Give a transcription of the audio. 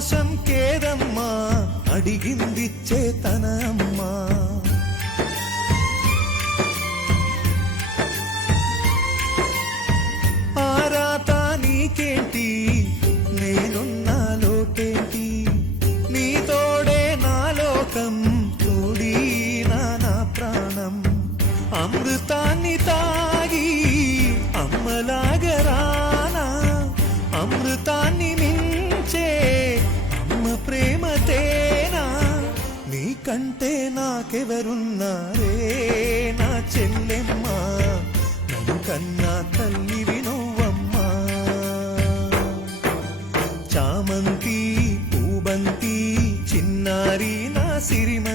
అవకాశం కేదమ్మా, అడిగిందిచ్చే తన అమ్మా. ఆరాత నీకేంటి, నేనున్నా లోటేంటి, నీ తోడే నా లోకం, తోడీ నా ప్రాణం. అమృతాన్ని తాగి అమ్మలాగరానా, అమృతాన్ని మించే అమ్మ ప్రేమ తేనా. నీకంటే నాకెవరున్నారే నా చెల్లెమ్మా, నన్ను కన్నా తల్లివి నువ్వమ్మా. చామంతి పూబంతి చిన్నారి నా సిరిమ